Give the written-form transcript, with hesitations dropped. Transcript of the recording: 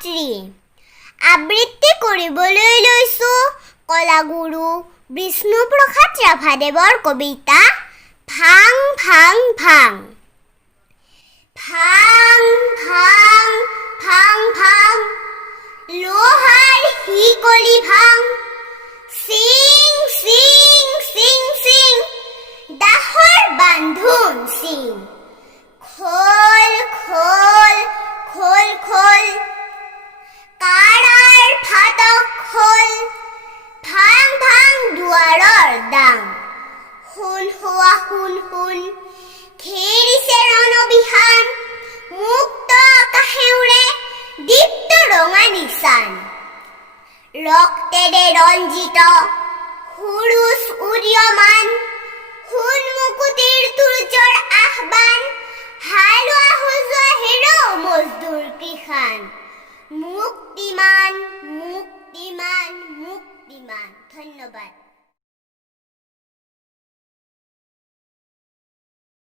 ছাত্ৰী আবৃত্তি কৰিবলৈ লৈছোঁ কলাগুৰু বিষ্ণুপ্ৰসাদ ৰাভাদেৱৰ কবিতা ভাং ভাং ভাং। ভাং ভাং ভাং ভাং লোহাৰ শিকলি ভাং, চিং চিং চিং চিং দাহৰ বান্ধোন চিং, খোল খোল খোল খোল কাৰাৰ ফাটক খোল, ভাং ভাং দুৱাৰৰ দাং, শুন হোৱা শুন শুন খেৰিছে ৰণবিহান, মুক্ত আকাশে উৰে দীপ্ত ৰঙা নিচান, ৰক্তেৰে ৰঞ্জিত সুৰুজ উদীয়মান, সোণ মুকুতিৰ সূৰ্যৰ আহ্বান, হালোৱা সজোৱা হেৰৌ মজদুৰ কৃষাণ, মুক্তিমান মুক্তিমান মুক্তিমান। ধন্যবাদ।